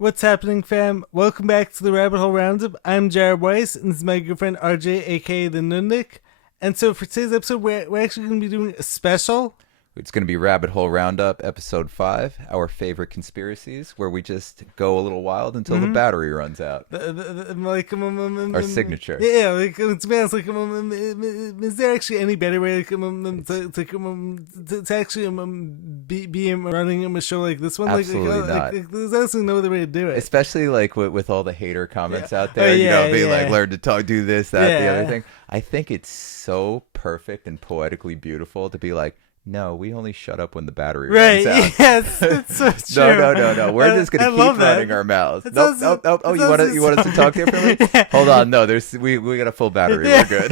What's happening, fam? Welcome back to the Rabbit Hole Roundup. I'm Jared Weiss, and this is my good friend RJ, aka the Nunnik. And so for today's episode, we're actually going to be doing a special. It's going to be Rabbit Hole Roundup, Episode 5, our favorite conspiracies, where we just go a little wild until the battery runs out. Our signature. Yeah, to be honest, is there actually any better way to actually be running a show like this one? Absolutely not. There's absolutely no other way to do it. Especially like with all the hater comments out there, being like, learn to talk, do this, that, the other thing. I think it's so perfect and poetically beautiful to be like, no, we only shut up when the battery runs out. Yes, it's so true. No. We're just gonna keep running our mouths. Nope. Oh, you want us to talk differently? Yeah. Hold on, no. We got a full battery. Yeah. We're good.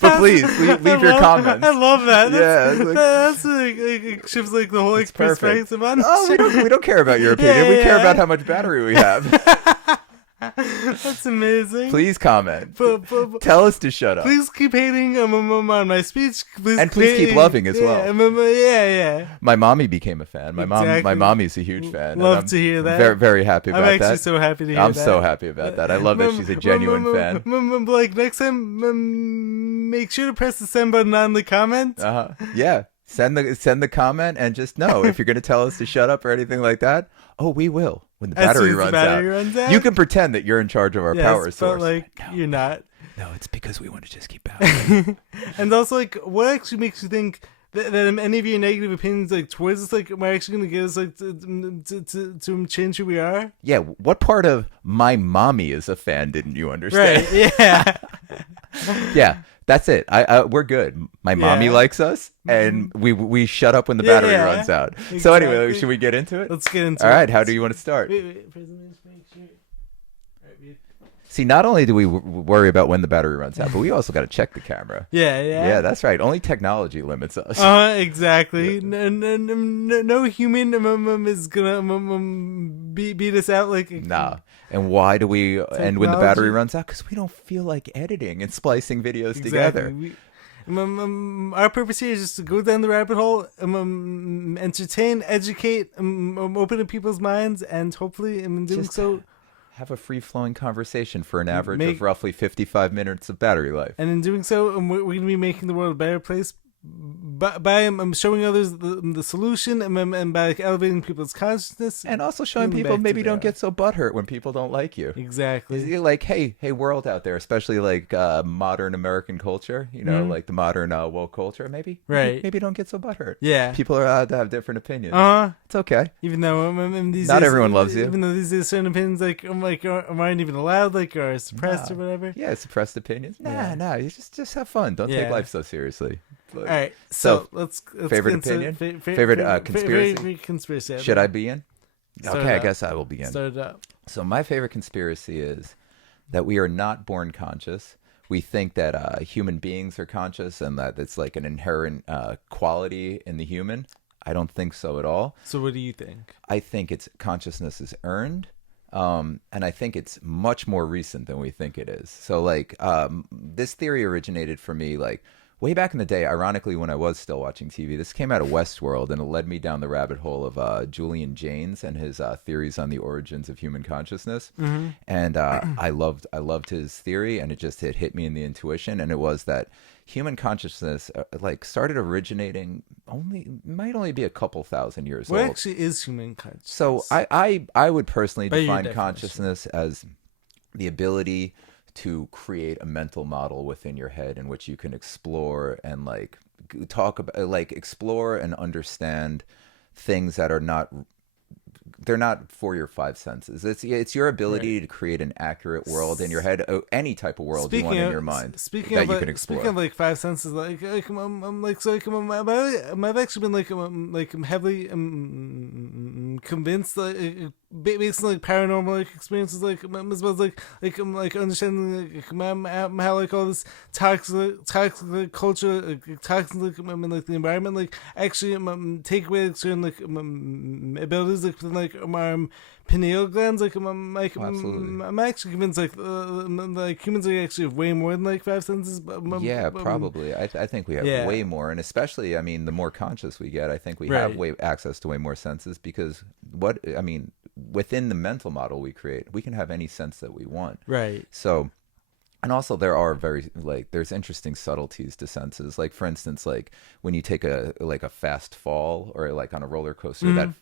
But please leave your comments. I love that. That's it shifts like the whole perspective on. Oh, we don't care about your opinion. We care about how much battery we have. That's amazing. Please comment. Tell us to shut up. Please keep hating on my speech. Please keep loving as well. Yeah. My mommy became a fan. My mommy's a huge fan. Love to hear that. Very, very happy about that. I'm actually so happy to hear that. I'm so happy about that. I love that she's a genuine fan. Like next time, make sure to press the send button on the comment. Yeah. Send the comment and just know if you're going to tell us to shut up or anything like that. Oh, we will when the battery runs out. You can pretend that you're in charge of our power source. But you're not. No, it's because we want to just keep bouncing. And also, what actually makes you think that any of your negative opinions towards us are actually going to get us to change who we are? Yeah. What part of my mommy is a fan didn't you understand? Right. Yeah. Yeah. That's it. We're good. My mommy likes us, and we shut up when the battery runs out. Exactly. So anyway, should we get into it? Let's get into it. All right. How do you want to start? Wait. See, not only do we worry about when the battery runs out, but we also got to check the camera. Yeah, that's right. Only technology limits us. Exactly. No human is gonna beat us out Nah. And why do we end when the battery runs out? Because we don't feel like editing and splicing videos together. Our purpose here is just to go down the rabbit hole, entertain, educate, open up people's minds, and hopefully, in doing so, have a free-flowing conversation for an average of roughly 55 minutes of battery life. And in doing so, we're going to be making the world a better place by showing others the solution and by elevating people's consciousness. And also showing people maybe don't get so butthurt when people don't like you. Exactly. You're like, hey world out there, especially modern American culture, like the modern woke culture, maybe don't get so butthurt. Yeah. People are allowed to have different opinions. It's okay. Even though not everyone loves you. Even though these certain opinions aren't even allowed, or suppressed or whatever. Yeah, suppressed opinions. Nah, you just have fun. Don't take life so seriously. All right, so let's favorite opinion, favorite conspiracy. Favorite conspiracy. Should I be in? Okay, I guess I will be in. Start it up. So my favorite conspiracy is that we are not born conscious. We think that human beings are conscious and that it's like an inherent quality in the human. I don't think so at all. So what do you think? I think consciousness is earned. And I think it's much more recent than we think it is. So this theory originated for me way back in the day, ironically, when I was still watching TV. This came out of Westworld, and it led me down the rabbit hole of Julian Jaynes and his theories on the origins of human consciousness. Mm-hmm. And I loved his theory, and it hit me in the intuition, and it was that human consciousness started originating might only be a couple thousand years old. What actually is human consciousness? So I would personally define consciousness as the ability to create a mental model within your head in which you can explore and talk about explore and understand things that are not for your five senses. It's your ability to create an accurate world in your head, any type of world you want in your mind that you can explore. Speaking of five senses, I've actually been heavily convinced based on paranormal experiences, as well as understanding how all this toxic culture, toxic the environment actually take away certain abilities within our pineal glands. I'm actually convinced humans actually have way more than five senses. Probably. I think we have way more, and especially the more conscious we get, I think we have access to way more senses, because within the mental model we create, we can have any sense that we want. Right. So, and also there are very like there's interesting subtleties to senses. Like for instance, like when you take a fast fall or like on a roller coaster,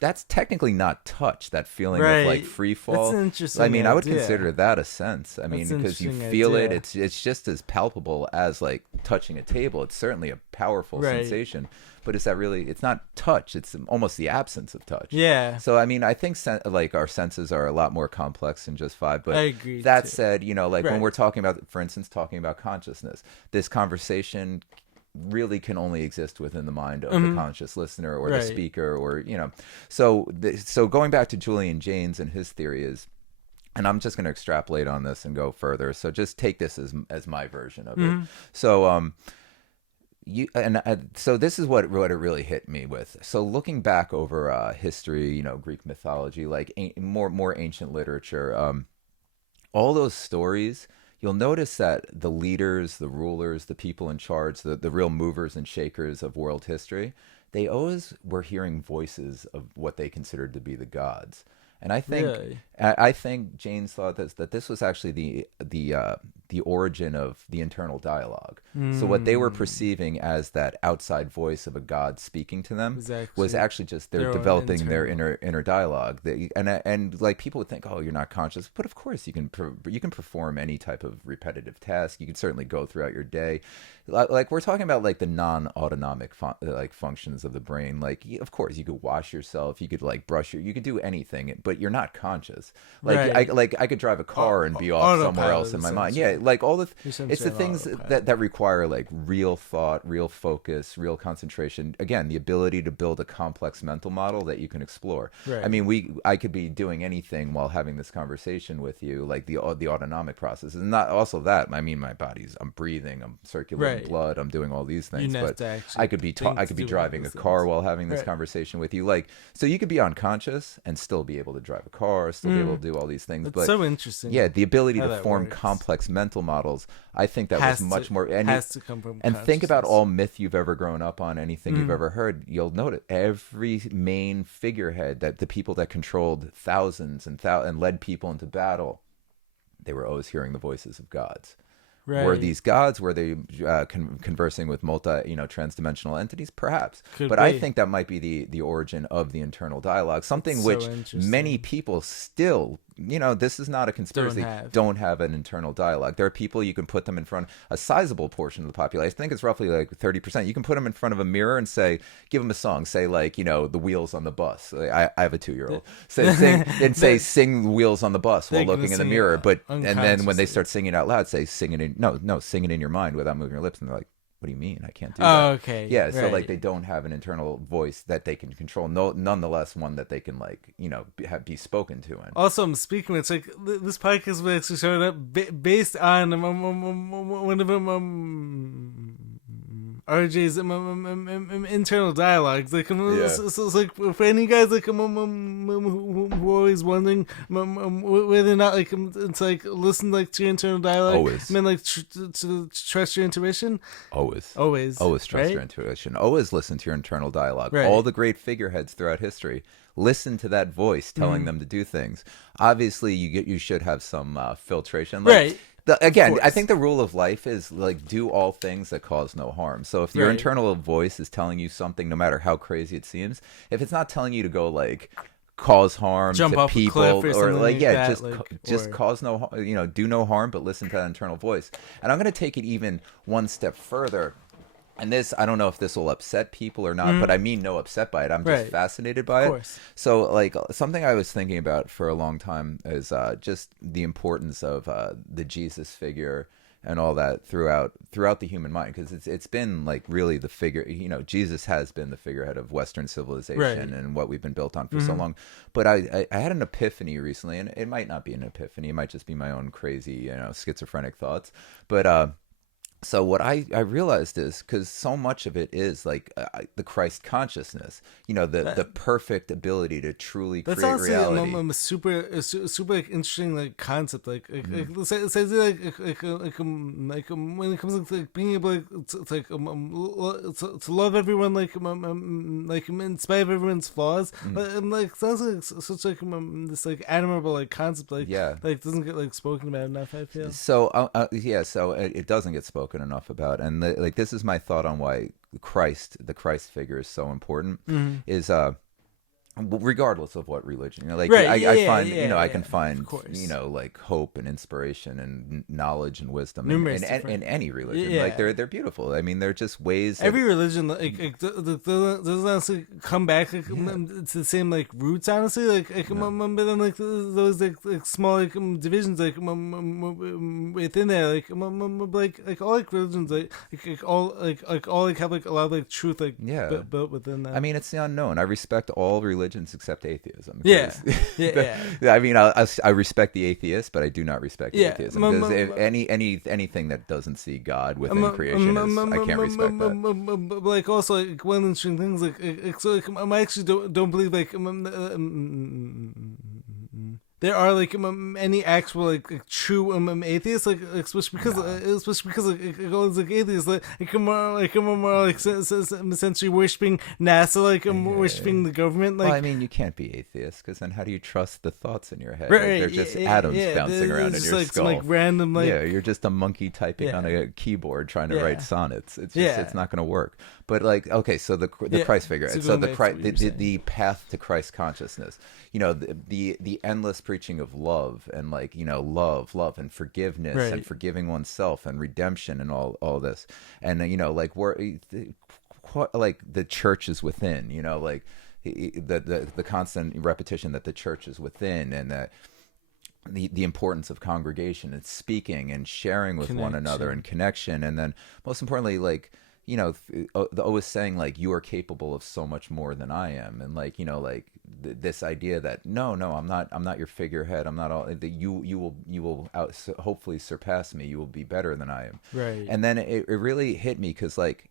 that's technically not touch. That feeling of like Right. free That's fall. an interesting I mean, I would idea. consider that a sense. I That's mean, an because you interesting feel it. idea. It's just as palpable as like touching a table. It's certainly a powerful Right. sensation. But is that really? It's not touch. It's almost the absence of touch. Yeah. So I mean, I think like our senses are a lot more complex than just five. But I agree, that too. said, like when Right. we're talking about, for instance, talking about consciousness, this conversation really can only exist within the mind of the conscious listener or the Right. speaker, or so going back to Julian Jaynes and his theory is, and I'm just going to extrapolate on this and go further, so just take this as my version of it. So so this is what it really hit me with. So looking back over history, Greek mythology, like more ancient literature, all those stories, you'll notice that the leaders, the rulers, the people in charge, the real movers and shakers of world history, they always were hearing voices of what they considered to be the gods. And I think Really? I think James thought that this was actually the origin of the internal dialogue. So what they were perceiving as that outside voice of a god speaking to them was actually just they're their own developing their internal. inner dialogue. And like people would think, oh, you're not conscious, but of course you can perform any type of repetitive task. You can certainly go throughout your day. Like we're talking about like the non-autonomic like functions of the brain. Like of course you could wash yourself, you could like you could do anything, but you're not conscious. Like Right. I could drive a car and be off somewhere else in my mind. Yeah, like all the essentially it's the on things autopilot. that require like real thought, real focus, real concentration. Again, the ability to build a complex mental model that you can explore. Right. I mean, I could be doing anything while having this conversation with you, like the autonomic process, and not also that. I mean, I'm breathing, I'm circulating Right. blood, I'm doing all these things, have but to actually I could be think I could be to do driving all a those car things. while having this Right. conversation with you, like so you could be unconscious and still be able to drive a car, still be able to do all these things. It's But so interesting. yeah, the ability how to that form works. complex mental models, I think that Has was much to- more. And has to come from and think about consciousness. all myth you've ever grown up on, anything you've ever heard. You'll note every main figurehead, that the people that controlled thousands and led people into battle, they were always hearing the voices of gods. Right. Were these gods? Were they conversing with transdimensional entities? Perhaps. Could But I be. think that might be the origin of the internal dialogue, something That's so which interesting. many people still, this is not a conspiracy, don't have an internal dialogue. There are people, you can put them in front, a sizable portion of the population, I think it's roughly like 30%. You can put them in front of a mirror and give them a song, say like, the wheels on the bus. I have a 2-year-old. Sing the wheels on the bus while looking in the mirror. And then when they start singing out loud, say sing it in your mind without moving your lips. And they're like, what do you mean? I can't do that. Oh, okay. Yeah, so right. like they don't have an internal voice that they can control. No, nonetheless, one that they can be spoken to in. Also, I'm speaking. It's like this podcast was actually showing up based on one of RJ's internal dialogues. Like, so it's like for any guys like who are always wondering whether or not like it's like listen like to your internal dialogue. Always. I mean, like to trust your intuition. Always trust right? your intuition. Always listen to your internal dialogue. Right. All the great figureheads throughout history, listen to that voice telling them to do things. Obviously, you should have some filtration. Like, Right. Again, I think the rule of life is like do all things that cause no harm. So if your Right. internal voice is telling you something, no matter how crazy it seems, if it's not telling you to go like cause harm Jump to off a people cliff or or something like like yeah, that, just or- cause no do no harm, but listen to that internal voice. And I'm going to take it even one step further. And this, I don't know if this will upset people or not, but I mean no upset by it. I'm just Right. fascinated by it. course. So, like, something I was thinking about for a long time is just the importance of the Jesus figure and all that throughout the human mind, because it's been like really the figure. Jesus has been the figurehead of Western civilization Right. and what we've been built on for so long. But I had an epiphany recently, and it might not be an epiphany. It might just be my own crazy, schizophrenic thoughts. But So what I realized is because so much of it is like the Christ consciousness, the That perfect ability to truly That's create honestly reality. super like interesting like concept Mm. say when it comes to like being able to like to love everyone like in spite of everyone's flaws Mm. like sounds like such like this like admirable like concept Yeah. like doesn't get like spoken about enough I feel. So yeah, so it doesn't get spoken enough about, and like this is my thought on why the Christ figure is so important. Mm-hmm. Is regardless of what religion, like Right, I find, I yeah, can of find, course, like hope and inspiration and knowledge and wisdom numerous in different, any religion. Like yeah. they're beautiful. I mean, they're just ways that Every religion doesn't honestly come back like, yeah, to the same like roots honestly no, but then like those like small like divisions like within there like all like religions like all like have like a lot of like truth like yeah. built within I them. mean, it's the unknown. I respect all religions except atheism. Yeah, Because yeah, I mean, I respect the atheist, but I do not respect yeah, atheism because if anything that doesn't see God within creation is I can't respect that. like also like one interesting things so like I actually don't believe like there are like any actual like true atheists especially because No. all these like atheists more like essentially worshiping NASA like worshiping the government Well, I like mean, you can't be atheist because then how do you trust the thoughts in your head? Like right they're yeah just atoms yeah bouncing around it's in just your like some like skull. random Yeah, like you're just a monkey typing on yeah a keyboard trying to write yeah sonnets. It's just yeah it's not going to work. But like, okay, so the yeah Christ figure, so so going back to what you were saying the path to Christ consciousness, the endless preaching of love and like love and forgiveness and right forgiving oneself and redemption and all this, and like we're like the church is within, like the constant repetition that the church is within, and that the importance of congregation and speaking and sharing with one another and connection connection, and then most importantly, like always saying like you are capable of so much more than I am, and like like this idea that no, I'm not your figurehead, I'm not all that you will hopefully surpass me, you will be better than I am. right And then it really hit me because like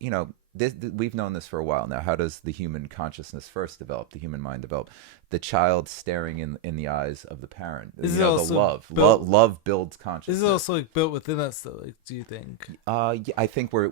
we've known this for a while now. How does the human consciousness first develop, the human mind develop? The child staring in the eyes of the parent, is it the also built love builds This is consciousness. also like built within us, though. Like, do you think? Yeah, I think we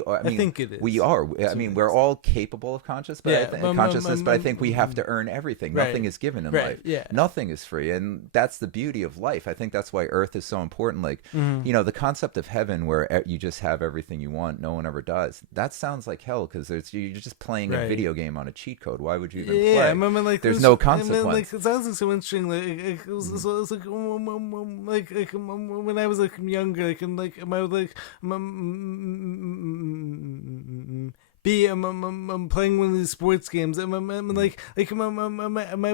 are. I I mean, think it we is are. I to mean, an we're extent. all capable of Yeah, consciousness, but I think we have to earn everything. Nothing right, is given in right, life. yeah, Nothing is free, and that's the beauty of life. I think that's why Earth is so important. Like, mm-hmm. the concept of heaven, where you just have everything you want, no one ever dies. That sounds like hell because you're just playing a right. video game on a cheat code. Why would you even Yeah, I play? remember like There's this. no I mean, like consequence. it sounds like so interesting. Mm-hmm. So it was like when I was like younger, like and like I would like be playing one of these sports games and I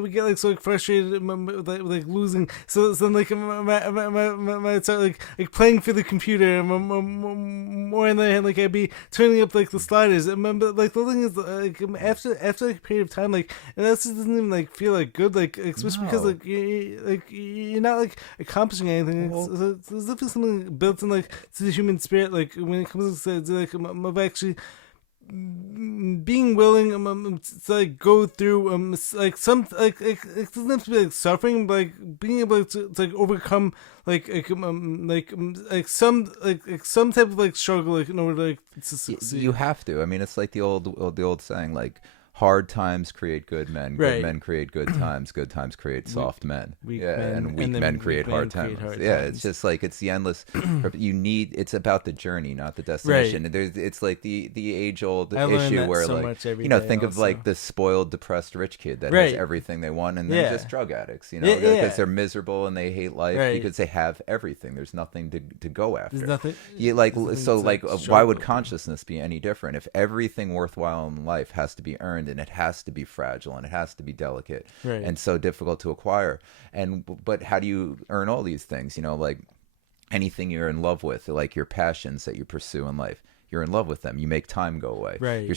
would get like so like frustrated with like losing so then like I start like playing for the computer more and then like I'd be turning up like the sliders and but like the thing is like after like a period of time like and that just doesn't even like feel like good like especially because No. like you're not like accomplishing anything Well, there's definitely something built in like to the human spirit like when it comes to like of actually being willing to like go through like some it doesn't have to be like suffering but like being able to like overcome like some type of like struggle like in order like to You succeed have to. I mean, it's like the old saying, like hard times create good right men create good times create weak, soft men. weak Yeah, men and weak and then men weak create men hard create times. hard Yeah, it's times just like it's the endless. It's about the journey, not the right destination. It's like the age old I learned issue that where so like much every day think of also like the spoiled, depressed rich kid that has right everything they want, and they're yeah just drug addicts. yeah Because yeah they're miserable and they hate life right because they have everything. There's nothing to go there's after. nothing You like there's nothing so to like like why would struggle through consciousness be any different if everything worthwhile in life has to be earned and it has to be fragile and it has to be delicate right and so difficult to acquire, and but how do you earn all these things, like anything you're in love with, like your passions that you pursue in life, you're in love with them. You make time go away. Right.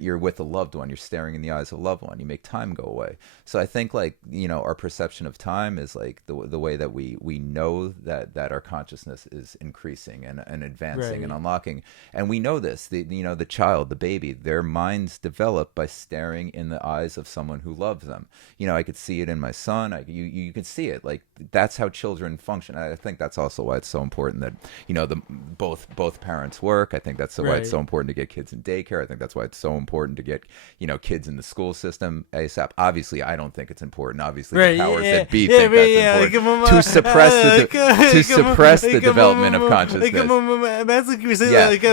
You're with a loved one. You're staring in the eyes of a loved one. You make time go away. So I think like, our perception of time is like the way that we know that our consciousness is increasing and advancing Right. and unlocking. And we know this, the child, the baby, their minds develop by staring in the eyes of someone who loves them. I could see it in my son. You can see it. Like, that's how children function. I think that's also why it's so important that, both parents work. I think that's why it's so important to get kids in daycare. I think that's why it's so important to get, kids in the school system ASAP. Obviously, I don't think it's important. Obviously, the powers that be think that's important to suppress the development of consciousness.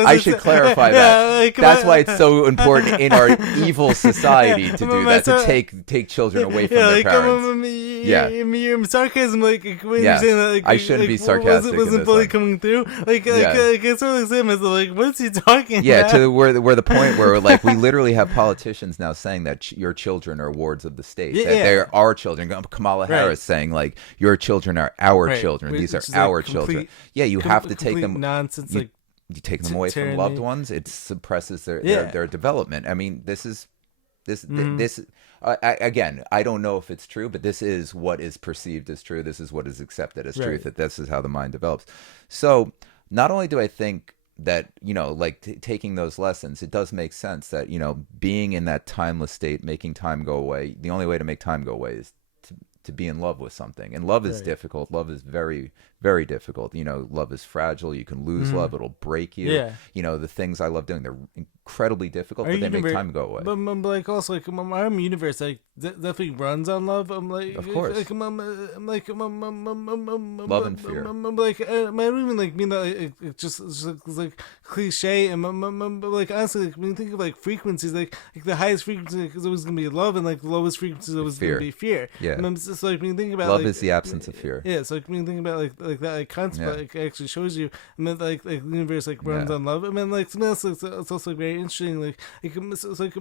I should clarify that. That's why it's so important in our evil society to do that, to take children away from their parents. Your sarcasm, like when you're saying that, like, I shouldn't be sarcastic. Wasn't fully coming through. It's sort of the same as like, what's he talking about? To where the point where like we literally have politicians now saying that your children are wards of the state. That they're our children. Kamala Harris saying like, your children are our children. These are our children. You have to take them. Nonsense. You take them away from loved ones. It suppresses their development. I mean, this. Again, I don't know if it's true, but this is what is perceived as true. This is what is accepted as truth. That this is how the mind develops. So not only do I think that, taking those lessons, it does make sense that, being in that timeless state, making time go away, the only way to make time go away is to be in love with something. And love is difficult. Love is very, very difficult. Love is fragile. You can lose love. It'll break you. The things I love doing, they're incredibly difficult, but they make time go away. But like also like my universe like definitely runs on love. I'm like, of course, I'm like love and fear. I'm like, I don't even like mean that it just like cliche. And like honestly, like, when you think of like frequencies, like the highest frequency is always gonna be love, and like the lowest frequency is always gonna be fear. Yeah. And so like when you think about love like, is the absence of fear. Yeah. So like when you think about like that like concept like actually shows you, and then like the universe like runs on love, and then like something else it's also like, very interesting. Like it's like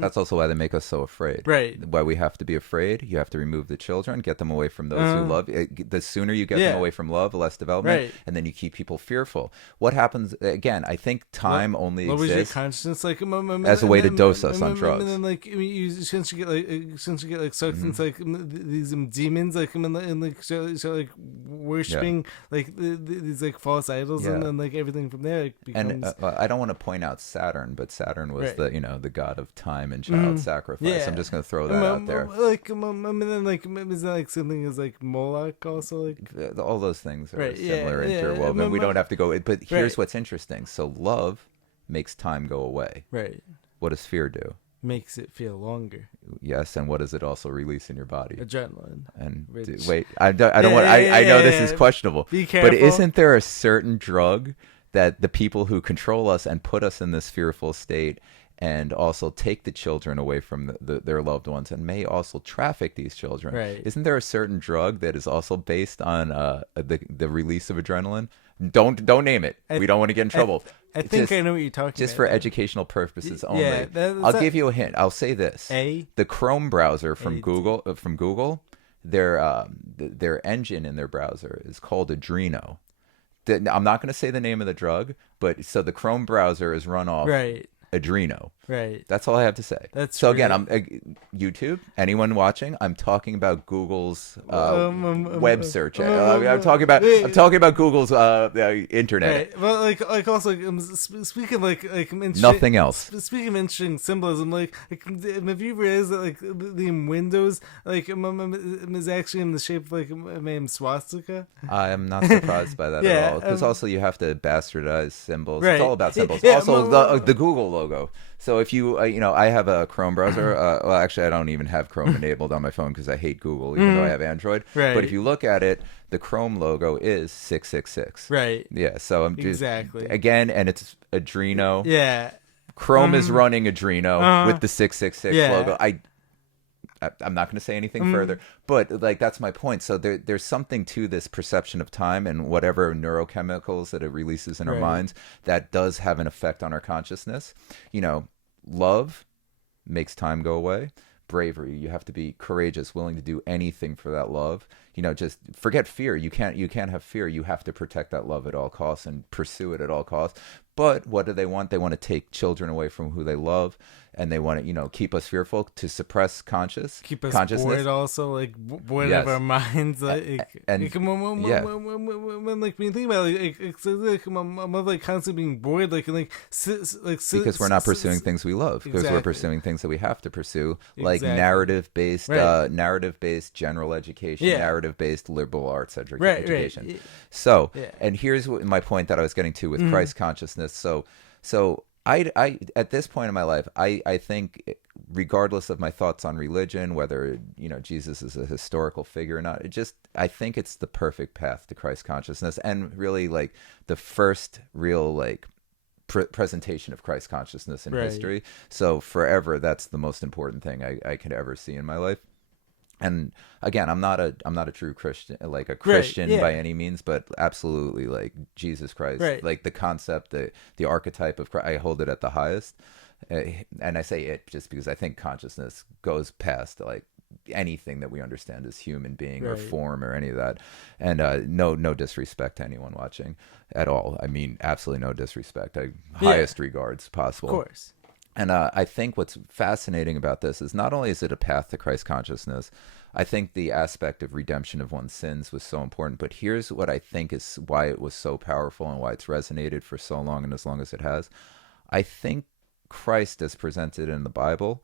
that's also why they make us so afraid. Right. Why we have to be afraid. You have to remove the children, get them away from those who love. The sooner you get them away from love, the less development, and then you keep people fearful. What happens again? I think time only exists your consciousness like as a way to dose us on drugs. And then like you since you get like sucked into like these demons like and like so like worshiping like these like false idols and then like everything from there like, becomes. And I don't want to point out Saturn, but Saturn was the god of time and child sacrifice. I'm just going to throw that out there. Like and then like is that like something as like Moloch also like all those things are similar interwoven. We don't have to go. But here's what's interesting. So love makes time go away. Right. What does fear do? Makes it feel longer. Yes, and what does it also release in your body? Adrenaline. And wait, I don't want. I know this is questionable. Be careful. But isn't there a certain drug that the people who control us and put us in this fearful state, and also take the children away from their loved ones, and may also traffic these children? Right. Isn't there a certain drug that is also based on the release of adrenaline? Don't name it. We don't want to get in trouble. I think I know what you're talking about. Just for educational purposes only. Yeah, I'll give you a hint. I'll say this. The Chrome browser from Google, their engine in their browser is called Adreno. I'm not going to say the name of the drug, but so the Chrome browser is run off Adreno. Right. That's all I have to say. That's so again, I'm YouTube. Anyone watching? I'm talking about Google's web search. I'm talking about Google's internet. Right. Well, like also speaking like nothing else. Speaking of interesting symbolism, like have you realized that like the Windows like is actually in the shape of like a swastika? I am not surprised by that at all. Because also you have to bastardize symbols. Right. It's all about symbols. Also the Google logo. So if you, I have a Chrome browser. Well, actually, I don't even have Chrome enabled on my phone because I hate Google, even though I have Android. Right. But if you look at it, the Chrome logo is 666. Right. Yeah. So I'm just again, and it's Adreno. Yeah. Chrome is running Adreno with the 666 logo. I'm not going to say anything further, but like that's my point. So there's something to this perception of time and whatever neurochemicals that it releases in our minds that does have an effect on our consciousness. Love makes time go away. Bravery, you have to be courageous, willing to do anything for that love. Just forget fear. You can't have fear. You have to protect that love at all costs and pursue it at all costs. But what do they want? They want to take children away from who they love, and they want to, keep us fearful, to suppress keep us consciousness. bored, also like bored Yes. of our minds. And yeah, When like when you think about it, it's like I'm like constantly being bored, because we're not pursuing things we love, because we're Exactly. pursuing things that we have to pursue, like Exactly. narrative-based, Right. general education, Yeah. narrative-based liberal arts Right. education. Right. So, Yeah. and here's my point that I was getting to with Christ consciousness. So I at this point in my life, I think, regardless of my thoughts on religion, whether Jesus is a historical figure or not, I think it's the perfect path to Christ consciousness, and really like the first real like presentation of Christ consciousness in Right. history. So forever, that's the most important thing I could ever see in my life. And again, I'm not a true Christian, like a Christian yeah. by any means, but absolutely, like Jesus Christ, Right. like the concept, the archetype of Christ, I hold it at the highest. And I say it just because I think consciousness goes past like anything that we understand as human being or Right. form or any of that. And no disrespect to anyone watching at all. I mean, absolutely no disrespect. Highest regards possible. Of course. And I think what's fascinating about this is not only is it a path to Christ consciousness, I think the aspect of redemption of one's sins was so important. But here's what I think is why it was so powerful and why it's resonated for so long and as long as it has. I think Christ, as presented in the Bible,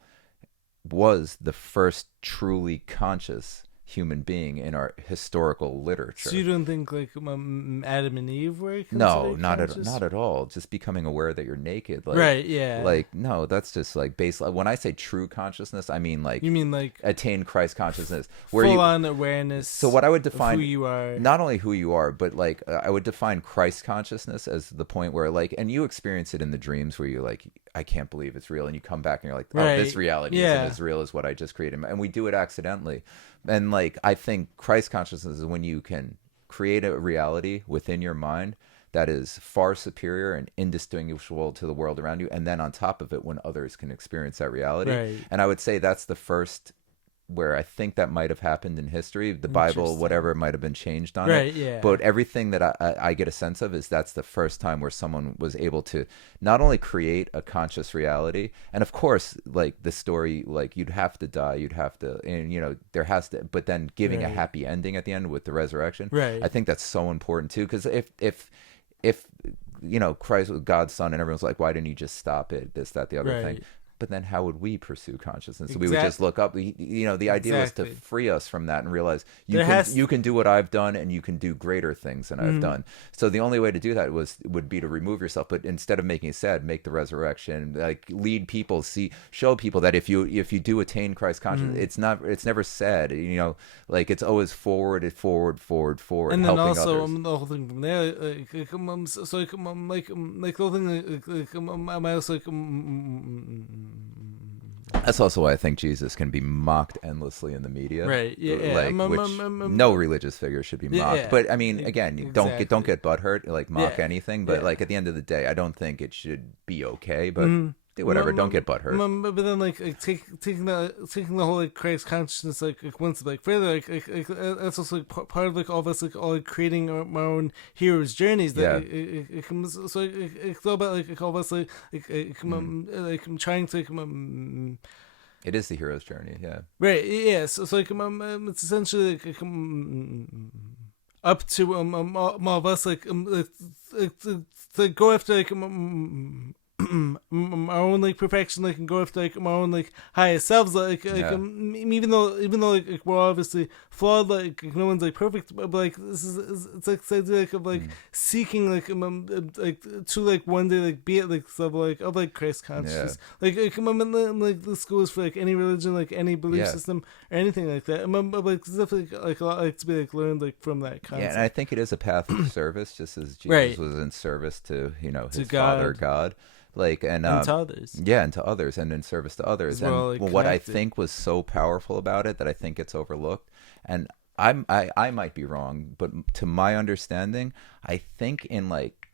was the first truly conscious human being in our historical literature. So you don't think like Adam and Eve were No, considered not at all. Just becoming aware that you're naked. Like, right, yeah. Like, no, that's just like baseline. When I say true consciousness, I mean like, you mean like attain Christ consciousness, full on awareness. So what I would define of who you are, not only who you are, but like I would define Christ consciousness as the point where like, and you experience it in the dreams where you're like, I can't believe it's real, and you come back and you're like, oh, right. this reality isn't as real as what I just created, and we do it accidentally. And like, I think Christ consciousness is when you can create a reality within your mind that is far superior and indistinguishable to the world around you, and then on top of it, when others can experience that reality. Right. And I would say that's the first where I think that might have happened in history. The Bible, whatever, might have been changed on it. Yeah. But everything that I get a sense of is that's the first time where someone was able to not only create a conscious reality, and of course, like the story, like you'd have to die, you'd have to, and there has to, but then giving a happy ending at the end with the resurrection. Right. I think that's so important too, because if Christ was God's son and everyone's like, why didn't you just stop it, this, that, the other thing? But then how would we pursue consciousness? Exactly. We would just look up. The idea was to free us from that and realize you can do what I've done, and you can do greater things than I've done. So the only way to do that would be to remove yourself. But instead of making it sad, make the resurrection, like lead people, show people that if you do attain Christ consciousness, it's never sad. Like it's always forward. And then helping also others. the whole thing from there, like the whole thing, I'm also like. That's also why I think Jesus can be mocked endlessly in the media. Right. Yeah. Like, which no religious figure should be mocked. Yeah, but I mean, again, exactly. don't get butthurt. Like mock anything. But like at the end of the day, I don't think it should be okay. But do whatever. Don't get butthurt. But then like taking the whole like Christ consciousness like one step like further, like that's also like part of like all of us like all like creating our own heroes' journeys. That it comes so it's all about like all of us like I'm trying to it is the hero's journey. Yeah. Right. Yeah. So like it's essentially like up to all of us like to go after like our own like perfection, like, and go after like our own like highest selves, even though like we're obviously flawed, like no one's like perfect, but like it's like the idea like of like seeking like to like one day like be at like level like of like Christ consciousness, like like this goes for like any religion, like any belief system or anything like that. But like it's definitely like a lot like to be like learned like from that concept. Yeah, and I think it is a path of service, just as Jesus was in service to his Father God. Like and to others, and to others, and in service to others. And like what I think was so powerful about it that I think it's overlooked, and I might be wrong, but to my understanding, I think in like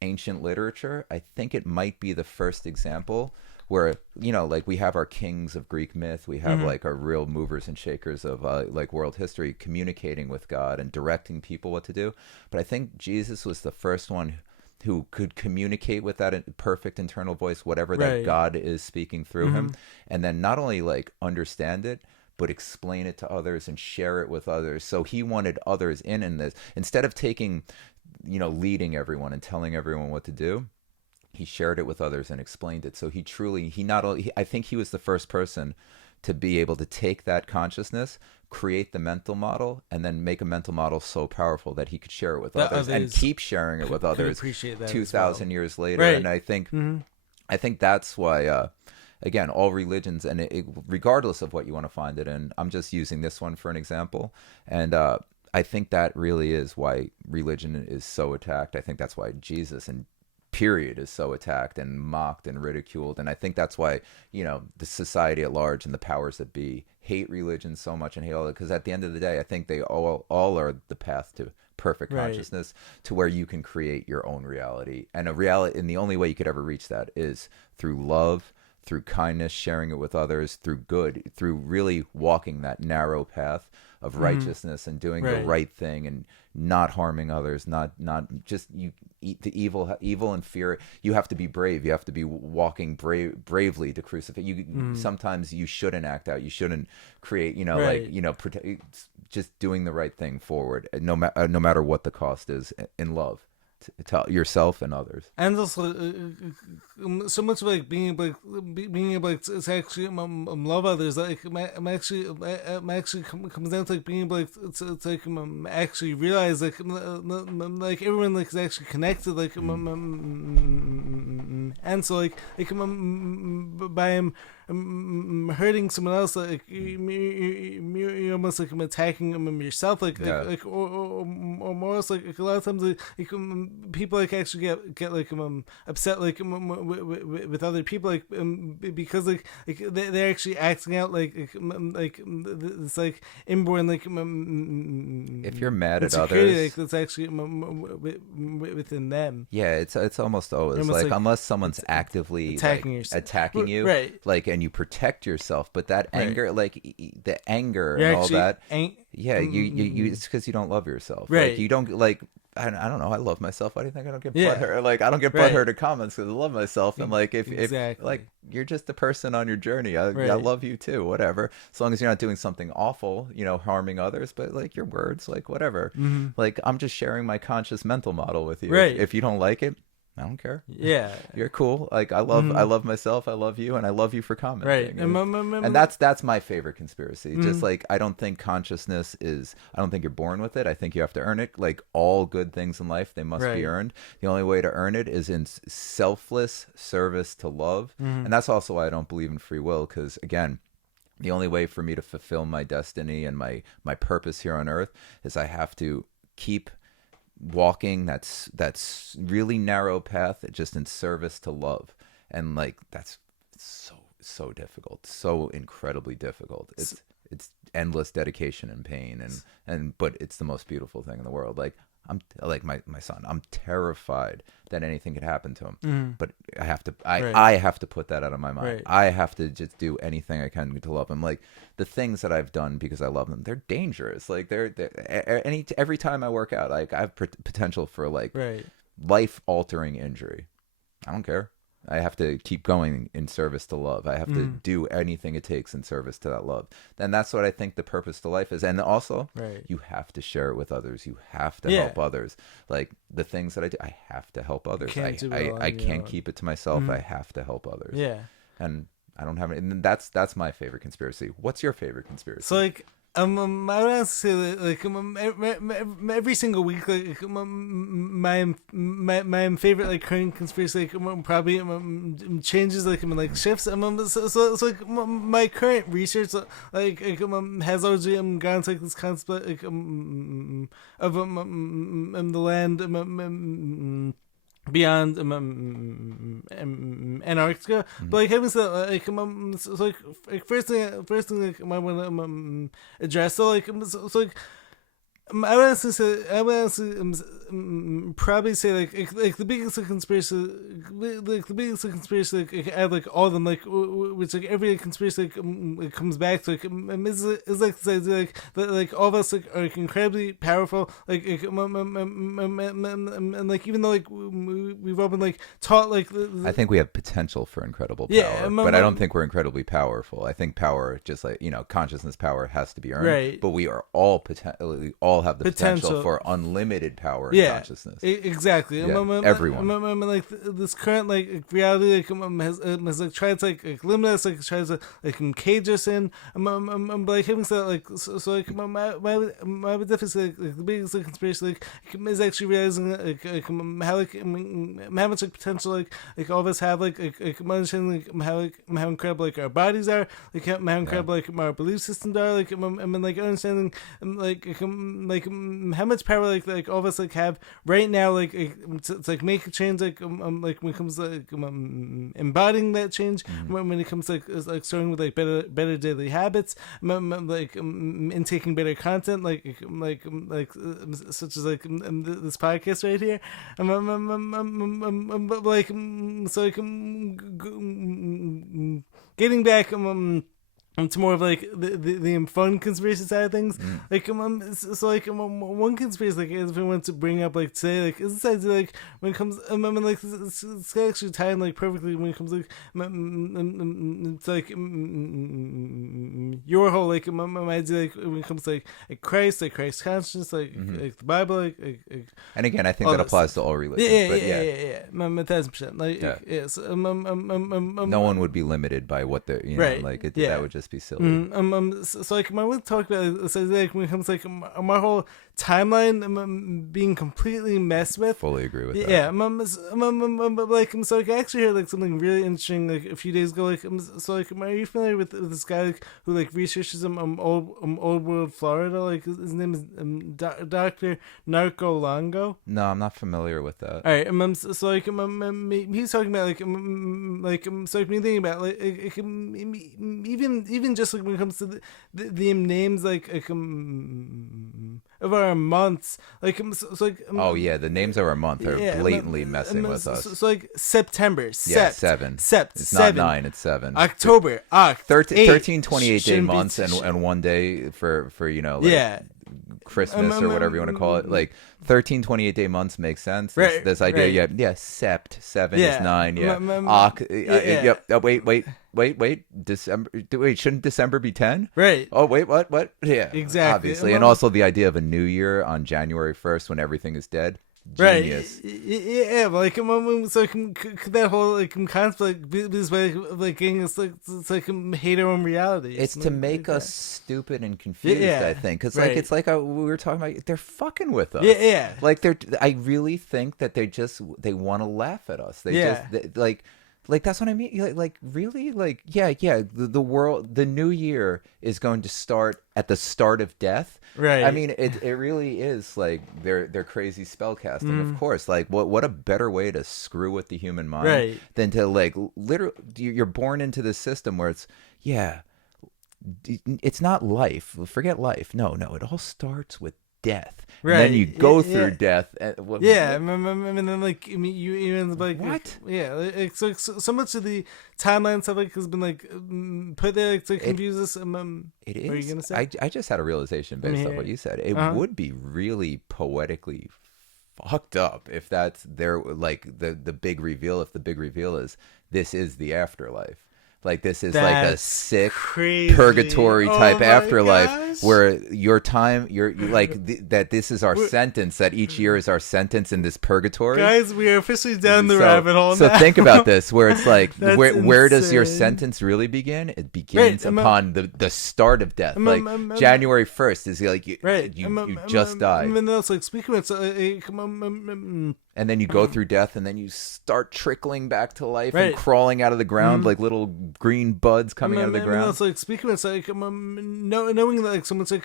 ancient literature, I think it might be the first example where like we have our kings of Greek myth, we have like our real movers and shakers of like world history communicating with God and directing people what to do. But I think Jesus was the first one who could communicate with that perfect internal voice, whatever that Right. God is speaking through him, and then not only like understand it, but explain it to others and share it with others. So he wanted others in this, instead of taking, leading everyone and telling everyone what to do. He shared it with others and explained it. So he not only, I think he was the first person to be able to take that consciousness, create the mental model, and then make a mental model so powerful that he could share it with others and keep sharing it with others appreciate that 2,000 years later. Right. And I think that's why, again, all religions, and regardless of what you want to find it in, I'm just using this one for an example. And I think that really is why religion is so attacked. I think that's why Jesus and period is so attacked and mocked and ridiculed. And I think that's why, the society at large and the powers that be hate religion so much and hate all that, because at the end of the day, I think they all are the path to perfect consciousness, to where you can create your own reality. And the only way you could ever reach that is through love, through kindness, sharing it with others, through good, through really walking that narrow path of righteousness and doing the right thing and not harming others, not just you eat the evil and fear. You have to be brave. You have to be walking bravely to crucify. Sometimes you shouldn't act out. You shouldn't create, just doing the right thing forward, no matter what the cost is, in love. To yourself and others, and also so much like being able to actually love others. Like I'm actually comes down to like being able to like actually realize like everyone like is actually connected, like and so like by hurting someone else, like you're almost like attacking yourself, like or more else like a lot of times like people like actually get like upset like with other people, like because like they're actually acting out like it's like inborn like if you're mad at others, like that's actually within them. Yeah, it's almost always like unless someone's actively attacking you, right? Like, and you protect yourself, but that anger, like the anger and all that, you it's because you don't love yourself, right? Like, you don't like. I don't know. I love myself. Why do you think I don't get butthurt? Like, I don't get butthurt at comments because I love myself. And like, if like you're just a person on your journey, I love you too. Whatever, as long as you're not doing something awful, harming others. But like your words, like whatever. Like I'm just sharing my conscious mental model with you. Right. If you don't like it, I don't care. Yeah, you're cool. Like I love myself. I love you, and I love you for commenting. Right, and that's my favorite conspiracy. Just like I don't think consciousness is. I don't think you're born with it. I think you have to earn it. Like all good things in life, they must be earned. The only way to earn it is in selfless service to love, and that's also why I don't believe in free will. Because again, the only way for me to fulfill my destiny and my purpose here on Earth is I have to keep walking that's really narrow path, just in service to love. And like that's so difficult, so incredibly difficult. It's endless dedication and pain, but it's the most beautiful thing in the world. Like I'm like my son, I'm terrified that anything could happen to him, but I have to I have to put that out of my mind. I have to just do anything I can to love him. Like the things that I've done because I love them, they're dangerous. Like they're every time I work out, like I have potential for like life altering injury. I don't care. I have to keep going in service to love. I have to do anything it takes in service to that love. And that's what I think the purpose to life is. And also, you have to share it with others. You have to help others. Like the things that I do, I have to help others. I can't keep it to myself. I have to help others. Yeah. And I don't have it. And that's my favorite conspiracy. What's your favorite conspiracy? So like, I would honestly say that, like every single week, like my favorite like current conspiracy like probably changes, like shifts. So like my current research like has already gone to like this concept like of the land beyond Antarctica, but like having said like so like first thing like I want to address, so like I would honestly probably say like the biggest conspiracy, like the biggest conspiracy, like out of like all of them, like which like every conspiracy like comes back to, like is like this idea like that like all of us like are like, incredibly powerful, like and like even though like we've all been like taught like I think we have potential for incredible power, Yeah, but I don't think we're incredibly powerful. I think power, just like consciousness power, has to be earned. Right. But we are all we all have the potential for unlimited power and consciousness. Exactly. Yeah, everyone. Like this current like reality like has like tried to like limit us, like tries to like cage us in. But like having said like so like I would definitely say like the biggest like, conspiracy like is actually realizing like how like how much like potential like all of us have like understanding like how incredible like our bodies are, like how incredible like our belief systems are, like like understanding like how much power like all of us like have right now, like to like make a change, like when it comes to like embodying that change, when it comes to like starting with like better daily habits, like intaking better content, like such as like this podcast right here, like so like getting back to more of like the fun conspiracy side of things. Like so like one conspiracy like if I want to bring up like today like is this idea like when it comes like it's actually tied like perfectly when it comes like it's like your whole like my idea like when it comes to like Christ consciousness like the Bible like and again I think that applies to all religions. Yeah 1,000%. Like no one would be limited by what they're right. Like that would just be silly. So like when we talk about so like when it comes to, like my whole timeline being completely messed with. Fully agree with that. Yeah, like so like I actually heard like something really interesting like a few days ago. Like so like are you familiar with this guy like, who like researches old world Florida? Like his name is Dr. Narco Longo. No, I'm not familiar with that. All right, so like he's talking about like so like me thinking about like even just like when it comes to the names like of our months, like so like oh yeah, the names of our month are blatantly messing with us. So like September, seven. It's seven. Not 9, it's 7. October, 13 28 day months and one day for like Christmas or whatever you want to call it. Like 13 28-day months makes sense. This idea, sept 7 is 9. Wait, December. Wait, shouldn't December be 10? Right. Oh wait, what? Yeah, exactly. Obviously, and also the idea of a new year on January 1st when everything is dead. Genius. Right. Yeah, like so could that whole like concept like be this way like getting us like it's like hate our own reality. It's to make us stupid and confused. I think because like it's like we were talking about. They're fucking with us. Yeah. Like I really think that they want to laugh at us. They just like that's what I mean. Like really, like the world, the new year is going to start at the start of death. Right. I mean, it really is like they're crazy spellcasting. Of course, like what a better way to screw with the human mind than to like literally you're born into this system where it's not life. Forget life. No, it all starts with death. Right. And then you go through death. And, and then like you end up like what? Like, so so much of the timeline stuff like has been like put there like, to confuse us. It is. What are you gonna say? I just had a realization based on what you said. It would be really poetically fucked up if that's their like the big reveal. If the big reveal is this is the afterlife. Like this is like a sick crazy purgatory type afterlife gosh. Where you're like that this is our sentence, that each year is our sentence in this purgatory. Guys, we are officially down the rabbit hole now. So think about this, where it's like where does your insane. Sentence really begin? It begins upon the start of death. Like January 1st is like you just died. And then it's like speaking of and then you go through death, and then you start trickling back to life and crawling out of the ground like little green buds coming out of the ground. It's like speaking of it's like knowing that like someone's like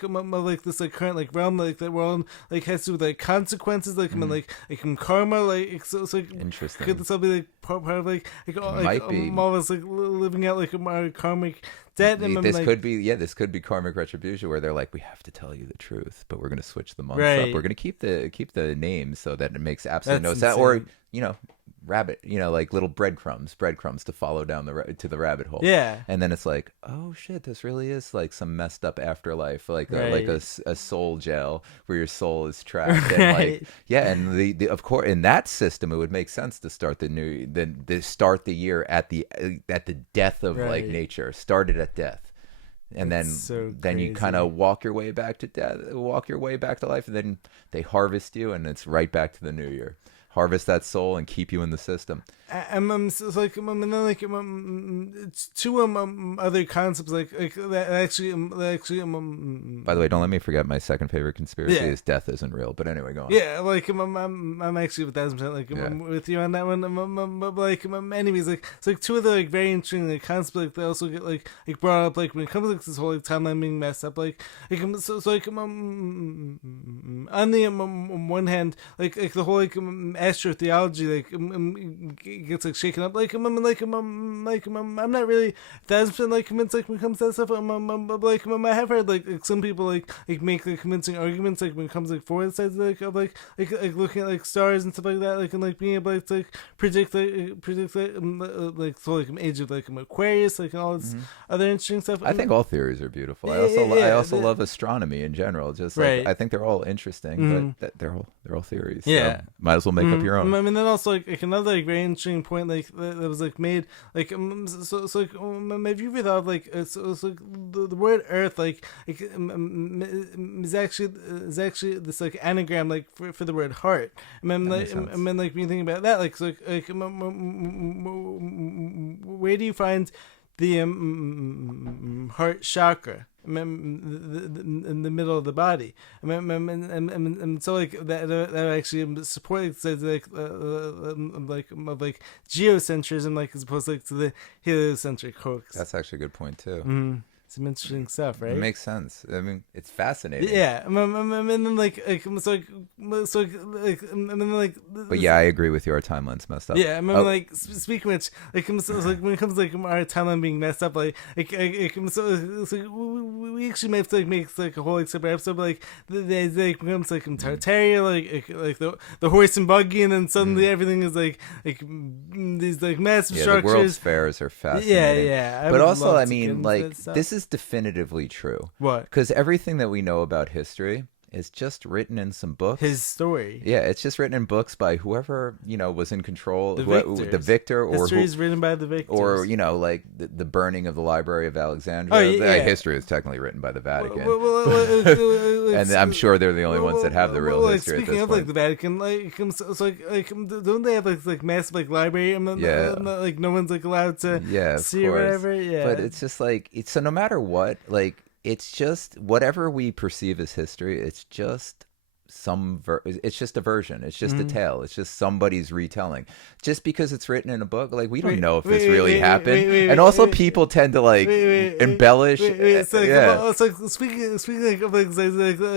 this like current like realm like that world like has to do with like consequences like like karma like so like interesting. Could this all be like part of like might be all of us like living out like our karmic That This could be this could be karmic retribution, where they're like, we have to tell you the truth, but we're going to switch the months up. We're going to keep the names so that it makes absolutely no sense. Or rabbit, like little breadcrumbs to follow down to the rabbit hole. Yeah. And then it's like, oh shit, this really is like some messed up afterlife, like a soul jail where your soul is trapped. And and the of course in that system it would make sense to start start the year at the death of like nature, start it at death. And then you kind of walk your way back to death, walk your way back to life, and then they harvest you, and it's right back to the new year. Harvest that soul and keep you in the system. So like, and then like, it's two other concepts like that actually. By the way, don't let me forget my second favorite conspiracy is death isn't real. But anyway, go on. Yeah, like I'm actually 1,000% like with you on that one. But like, anyways, like it's like two of the like very interesting like concepts like they also get like brought up like when it comes to like, this whole like timeline being messed up. Like so like on the one hand, like the whole like astrotheology like gets like shaken up. Like I'm not really 1,000% like convinced like when it comes to that stuff. Like I have heard like some people like make like convincing arguments like when it comes like for the sides like of like looking at like stars and stuff like that, like and like being able to like predict like so like age of like Aquarius, like and all this other interesting stuff. I think all theories are beautiful. I also love astronomy in general. Just like, I think they're all interesting, but they're all theories. Yeah, so might as well make up your own. I mean, then also like another like very interesting point like that was like made like so like have you ever thought of like so like the word Earth like is actually this like anagram like for the word heart. I mean like when you think about that like so like where do you find the heart chakra? In the middle of the body, and so like that actually support says like geocentrism like as opposed like to the heliocentric hoax. That's actually a good point too. Some interesting stuff, right? It makes sense. I mean, it's fascinating. Yeah, and then like But yeah, I agree with you. Our timeline's messed up. Yeah, I remember like speaking of which, like so, like when it comes to like our timeline being messed up, like so we actually may have to like make like a whole like separate episode, but, like like becomes like Tartaria, like the horse and buggy, and then suddenly everything is like these like massive structures. The World's Fairs are fascinating. Yeah. But also, I mean, like this is definitively true. What? Because everything that we know about history is just written in some books. His story. Yeah, it's just written in books by whoever, was in control. The victor. Or history is written by the victors. Or, like the burning of the Library of Alexandria. History is technically written by the Vatican. And I'm sure they're the only ones that have the real history at this point. Speaking of like the Vatican, like it's like don't they have like massive like library? Like no one's like allowed to see or whatever. Yeah. But it's just like so no matter what, like it's just whatever we perceive as history, it's just it's just a version. It's just a tale. It's just somebody's retelling. Just because it's written in a book, like we don't know if this really happened. And also people tend to like embellish. It's like speaking like of like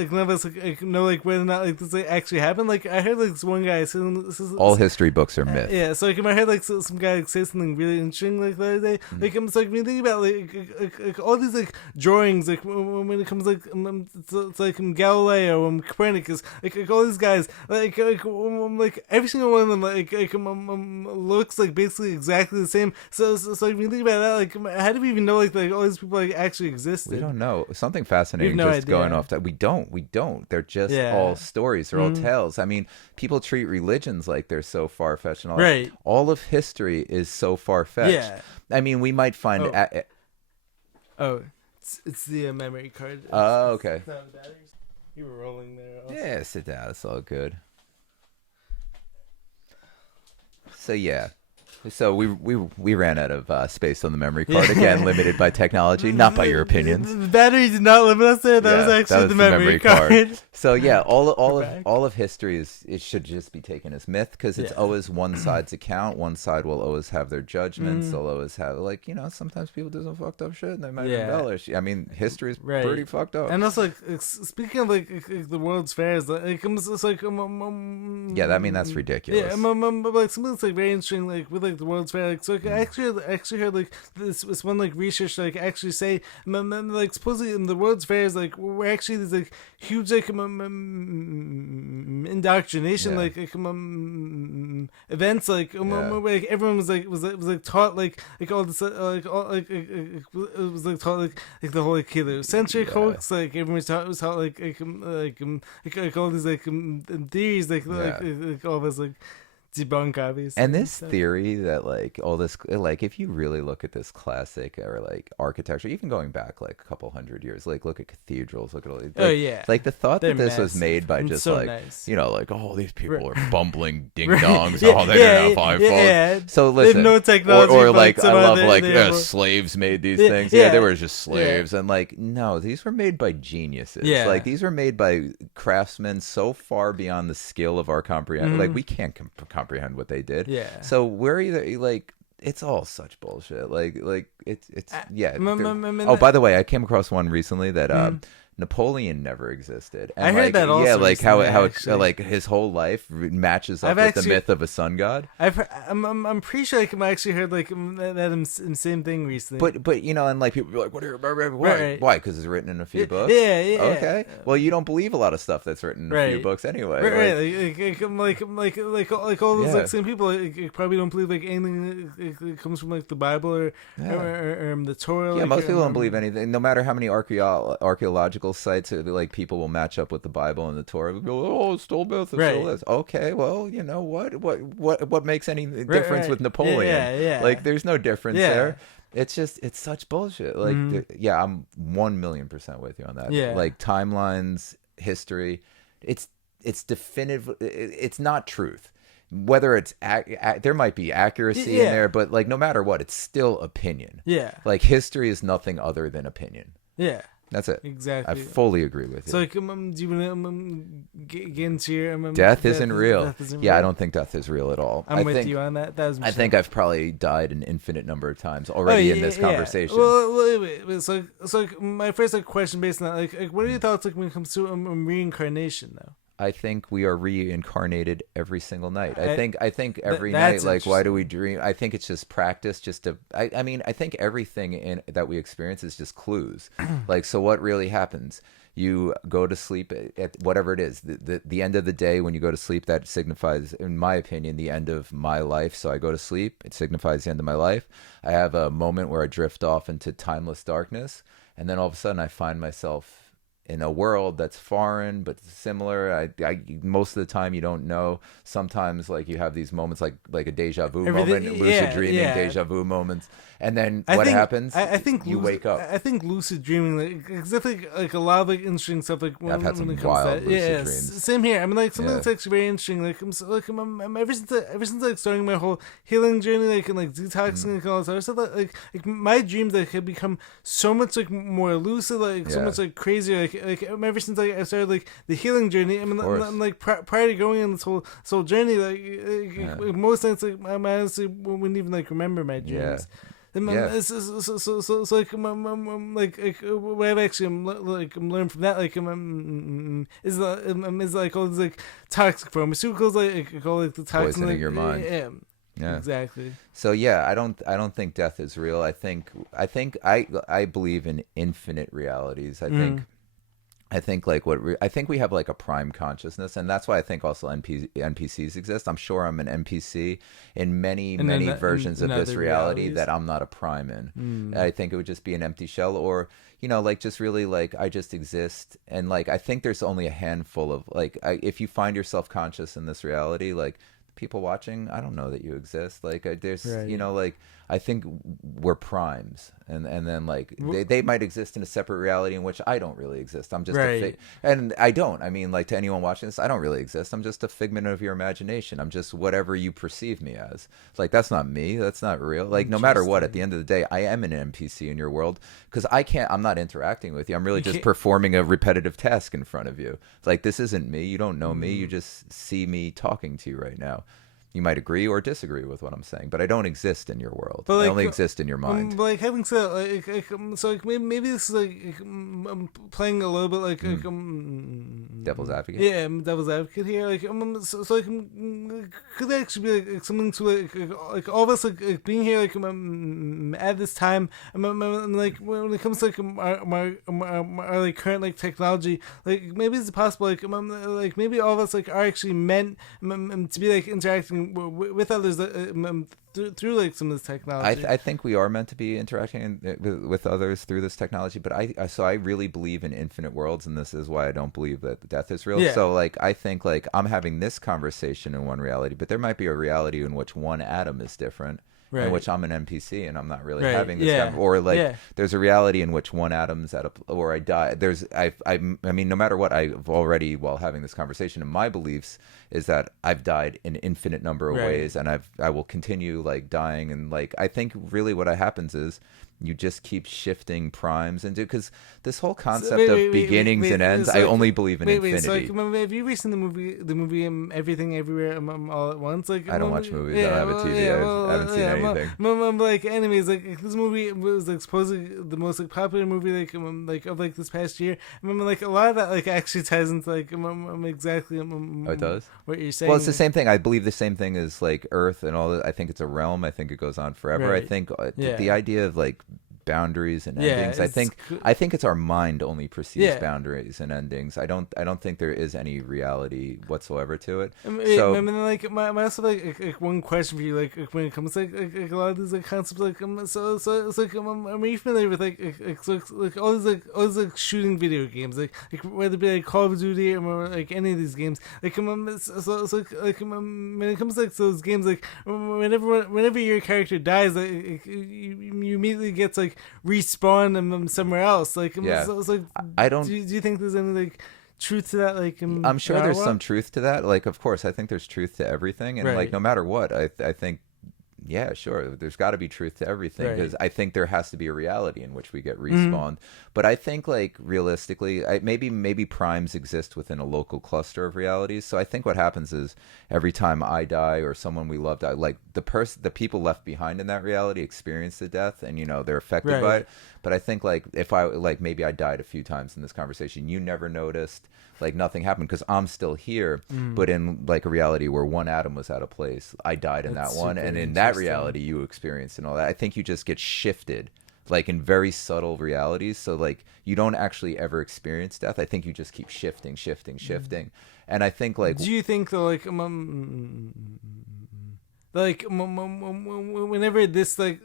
none of us like know like whether or not like this like actually happened. Like I heard like this one guy saying all history books are myth. Yeah, so like I heard like some guy like, say something really interesting like the other day. Like it's like when you think about like all these like drawings like when it comes like it's like Galileo Copernicus. Like all these guys, like every single one of them, looks like basically exactly the same. So like when you think about that, like how do we even know like all these people like actually existed? We don't know. Something fascinating going off that we don't. They're just all stories. They're all tales. I mean, people treat religions like they're so far fetched, and all right? All of history is so far fetched. Yeah. I mean, we might find. It's the memory card. Oh, okay. It's not the batteries. You were rolling there. Also. Yeah, sit down. It's all good. So yeah. So we ran out of space on the memory card again, limited by technology, not by your opinions. The battery did not limit us there. That was actually the memory card. So yeah, all of history it should just be taken as myth because it's always one side's account. One side will always have their judgments. They'll always have sometimes people do some fucked up shit and they might embellish. I mean, history is pretty fucked up. And also, like speaking of like the World's Fairs, like it's like I mean that's ridiculous. Yeah, but like something that's like very interesting, like with like the World's Fair. Like, so I actually heard like this one like research like actually say like supposedly in the World's Fair is like we're actually these like huge like indoctrination like events like like everyone was like taught like all this like all like it was like taught like the whole like heliocentric hoax, like everyone was taught like all these like theories like all of us like debunk obviously. And this theory that like all this, like if you really look at this classic or like architecture, even going back like a couple hundred years, like look at cathedrals, look at all these. Like, like the thought that this was made by just so like nice. You know, like these people are bumbling ding dongs. They don't have iPhones. So listen, no technology, or like I love like slaves made these things. They were just slaves, and like no, these were made by geniuses. Like these were made by craftsmen so far beyond the skill of our comprehension. Like we can't comprehend what they did. So we're either like it's all such bullshit. Like it's oh, by the way, I came across one recently that Napoleon never existed. And I heard that also. Yeah, like how like his whole life matches up with the myth of a sun god. I'm pretty sure like I actually heard like that same thing recently. But you know, and like people be like, what do you remember? Why? Why? Because it's written in a few books. Yeah. Okay. Well, you don't believe a lot of stuff that's written in a few books anyway. Like all those like same people like, probably don't believe like anything that comes from like the Bible or the Torah. Yeah, most people don't believe anything, no matter how many archaeological sites like people will match up with the Bible and the Torah. Go, oh, it's still myth, it's still this. Okay, well, you know what makes any difference with Napoleon? Like, there's no difference there. It's just it's such bullshit. Like, I'm 1,000,000% with you on that. Like timelines, history, it's definitive. It's not truth. Whether it's there might be accuracy in there, but like no matter what, it's still opinion. Like history is nothing other than opinion. That's it. Exactly. I fully agree with you. So, like, do you want to get into your... death isn't real. I don't think death is real at all. I'm with you on that. I think I've probably died an infinite number of times already in this conversation. Well, wait. So my first question based on that, like, what are your thoughts like when it comes to reincarnation, though? I think we are reincarnated every single night. I think every night, like, why do we dream? I think it's just practice, I mean, I think everything that we experience is just clues. Like, so what really happens? You go to sleep at whatever it is. The end of the day when you go to sleep, that signifies, in my opinion, the end of my life. So I go to sleep. It signifies the end of my life. I have a moment where I drift off into timeless darkness. And then all of a sudden I find myself in a world that's foreign but similar. I most of the time you don't know. Sometimes like you have these moments like a deja vu moment, lucid dreaming, deja vu moments, and then what happens? I think you wake up. I think lucid dreaming, like a lot of like interesting stuff. Like I've had some wild lucid dreams. Same here. I mean, like something that's actually very interesting. Like I'm ever since like starting my whole healing journey, like and like detoxing and all this other stuff. Like my dreams like have become so much like more lucid, like so much like crazier. Like ever since I started like the healing journey, I mean, I'm like prior to going on this whole journey, like most nights, like I honestly wouldn't even like remember my dreams. So like what I've actually I'm learning from that is like all these like toxic pharmaceuticals, like all like the toxin poisoning your mind. Yeah, exactly. So I don't think death is real. I believe in infinite realities. I think we have like a prime consciousness, and that's why I think also NPCs exist. I'm sure I'm an NPC in many versions of this reality that I'm not a prime in. I think it would just be an empty shell, or like just really like I just exist, and like I think there's only a handful of like if you find yourself conscious in this reality, like people watching, I don't know that you exist. Like there's like I think we're primes, and then like they might exist in a separate reality in which I don't really exist. I'm just and I don't. I mean, like to anyone watching this, I don't really exist. I'm just a figment of your imagination. I'm just whatever you perceive me as. It's like that's not me. That's not real. Like no matter what, at the end of the day, I am an NPC in your world because I'm not interacting with you. I'm really just performing a repetitive task in front of you. It's like this isn't me. You don't know me. You just see me talking to you right now. You might agree or disagree with what I'm saying, but I don't exist in your world. But, I only exist in your mind. But like having said, so like maybe this is I'm playing a little bit Devil's advocate. yeah, I'm devil's advocate here. So like could there actually be like something to like all of us like being here at this time, like when it comes to like our like current like technology, like maybe it's possible like maybe all of us like are actually meant to be like interacting with others through like some of this technology. I think we are meant to be interacting with others through this technology, but I really believe in infinite worlds, and this is why I don't believe that death is real. Yeah. So like I think like I'm having this conversation in one reality, but there might be a reality in which one atom is different. Right. In which I'm an NPC and I'm not really Right. having this, Yeah. or like Yeah. there's a reality in which one atom's at a, or I die. There's I mean, no matter what, I've already, while having this conversation, and my beliefs is that I've died an infinite number of Right. ways, and I will continue like dying, and like I think really what happens is you just keep shifting primes and because this whole concept of beginnings and ends, I only believe in infinity. So like, have you recently the movie Everything Everywhere All at Once? Like I don't watch movies. I don't have a TV. I haven't seen anything. Like anyways, like this movie was like supposedly the most like popular movie like of like this past year. I remember like a lot of that like actually ties into like exactly oh, it does? What you're saying. Well, it's the same thing. I believe the same thing as like Earth and all that. I think it's a realm. I think it goes on forever. Right. I think Yeah. the idea of like boundaries and Yeah, endings. I think it's our mind only perceives Yeah. boundaries and endings. I don't think there is any reality whatsoever to it. I So mean, like my also like one question for you, like when it comes to like a lot of these like concepts, like so it's like are you familiar with like all these like shooting video games, like whether it be like Call of Duty or like any of these games, like so when it comes to like those games, like whenever your character dies, like you immediately get like respawn somewhere else, like Yeah. so it's like I don't. do you think there's any like truth to that? Like I'm sure there's some truth to that. Like, of course, I think there's truth to everything, and Right. like no matter what, I think. Yeah, sure. There's got to be truth to everything because Right. I think there has to be a reality in which we get respawned. But I think, like realistically, maybe primes exist within a local cluster of realities. So I think what happens is every time I die or someone we love die, like the people left behind in that reality experience the death, and they're affected Right. by it. But I think like if I like maybe I died a few times in this conversation, you never noticed. Like nothing happened because I'm still here, but in like a reality where one atom was out of place, I died in That's that one, super and in that interesting. reality you experienced and all that. I think you just get shifted, like in very subtle realities. So like you don't actually ever experience death. I think you just keep shifting, and I think like do you think though like whenever this like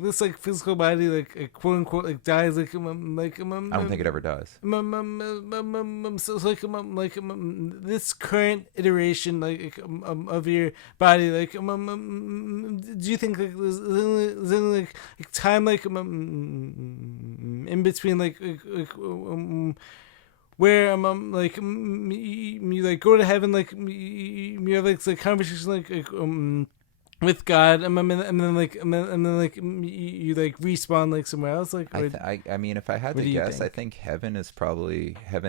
this like physical body like quote unquote like dies I don't think it ever dies. so it's like this current iteration like of your body like do you think like there's any like time like in between like where like you like go to heaven, like you have like conversation like with God, and then like you like respawn like somewhere else, like I mean, if I had what to do you guess, I think? think heaven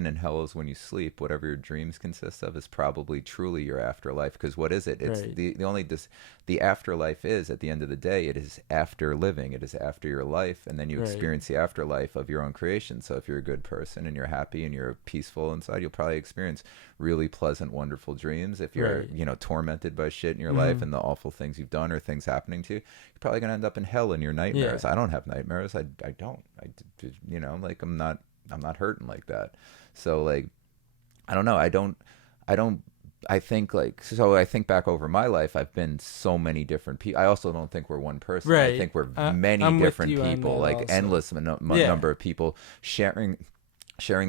and hell is when you sleep. Whatever your dreams consist of is probably truly your afterlife. Because what is it? It's Right. the afterlife is at the end of the day. It is after living. It is after your life, and then you Right. experience the afterlife of your own creation. So if you're a good person and you're happy and you're peaceful inside, you'll probably experience really pleasant, wonderful dreams. If you're Right. tormented by shit in your life and the awful things you've done or things happening to you, you're probably gonna end up in hell in your nightmares. Yeah. I don't have nightmares. I don't. Like I'm not hurting like that. So like, I don't know. I don't. I think like so. I think back over my life. I've been so many different people. I also don't think we're one person. Right. I think we're many I'm with different you on people. that Like also. endless Yeah. number of people sharing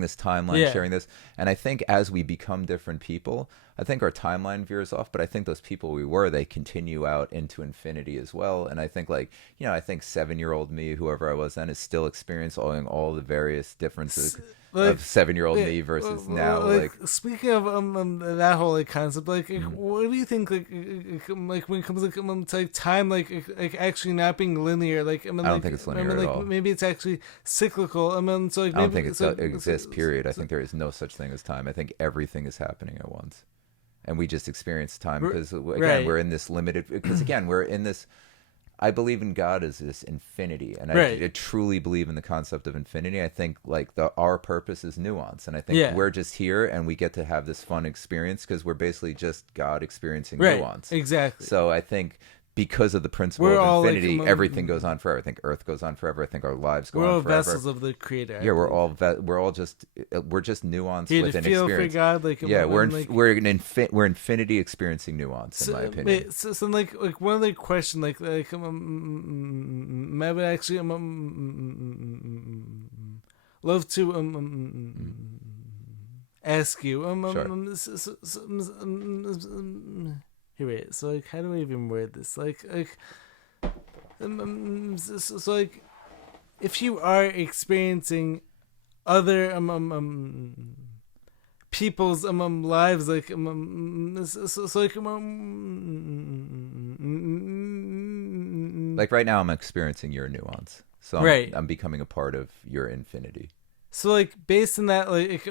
this timeline, Yeah. sharing this. And I think as we become different people, I think our timeline veers off, but I think those people they continue out into infinity as well. And I think like, I think 7-year-old me, whoever I was then, is still experiencing all the various differences Like, of 7-year-old yeah, me versus well, now. Like speaking of that whole like concept, like what do you think like when it comes like to like time like actually not being linear? Like I don't like, think it's linear like at all. maybe it's actually cyclical. So like I don't maybe think it exists, period. I think there is no such thing as time. I think everything is happening at once. and we just experience time because again Right. we're in this limited. Because again we're in this. I believe in God as this infinity, and Right. I truly believe in the concept of infinity. I think like our purpose is nuance, and I think Yeah. we're just here and we get to have this fun experience because we're basically just God experiencing Right. nuance. Exactly. So I think because of the principle We're of all, like, infinity, everything goes on forever. I think Earth goes on forever. I think our lives go we're on all forever. vessels of the Creator. I Yeah, we're believe. all just nuance Here to within feel experience. for God, like, Yeah, we're like, we're infinity experiencing nuance, in my opinion. wait, so like one other question, like I would actually love to ask you Sure. here, wait, so like how do I even word this, like so like if you are experiencing other people's lives, like so like Like right now, I'm experiencing your nuance, so right. I'm becoming a part of your infinity. So like based on that, like